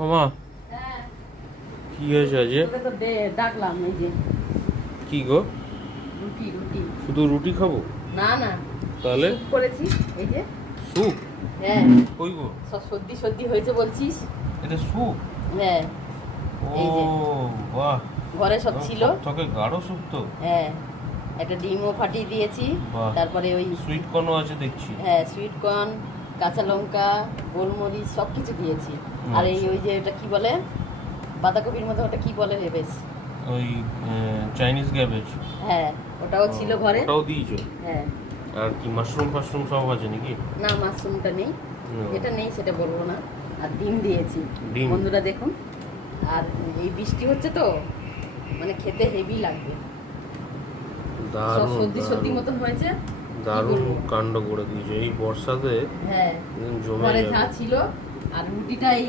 ও মা, হ্যাঁ, কি হয়েছে আজ? তোকে তো ডাকলাম এই যে কি গো, রুটি রুটি। শুধু রুটি খাবো? না না, তাহলে স্যুপ করেছি এই যে। স্যুপ? হ্যাঁ, কই গো? সব সর্দি সর্দি হয়েছে বলছিস। এটা স্যুপ? হ্যাঁ, ও এই যে বাহ, ঘরে সব ছিল। তোকে গাঢ় স্যুপ তো। হ্যাঁ, একটা ডিমও ফাটিয়ে দিয়েছি। বাহ। তারপরে ওই সুইট কর্নও আছে দেখছি। হ্যাঁ সুইট কর্ন, কাঁচা লঙ্কা, গোলমরিচ সব কিছু দিয়েছি। আর এই ওই যে এটা কি বলে, বাঁধাকপির মধ্যে ওটা কি বলে রে বেশ। ওই চাইনিজ ক্যাবেজ। হ্যাঁ, ওটাও ছিল ঘরে। ওটাও দিয়েছো? হ্যাঁ। আর কি মাশরুম ফাশরুম সব আছে নাকি? না, মাশরুমটা নেই। হুম। যেটা নেই সেটা বলবো না। আর ডিম দিয়েছি। ডিম। বন্ধুরা দেখুন, আর এই বৃষ্টি হচ্ছে তো মানে খেতে হেভি লাগবে। সব দারুণ সর্দি সর্দি দারুণ, মতন হয়েছে। দারুণ বলবো? কাণ্ড করে দিয়েছো এই বর্ষাতে। হ্যাঁ, জমে ঘরে যাবে। যা ছিল। আর রুটিটা এই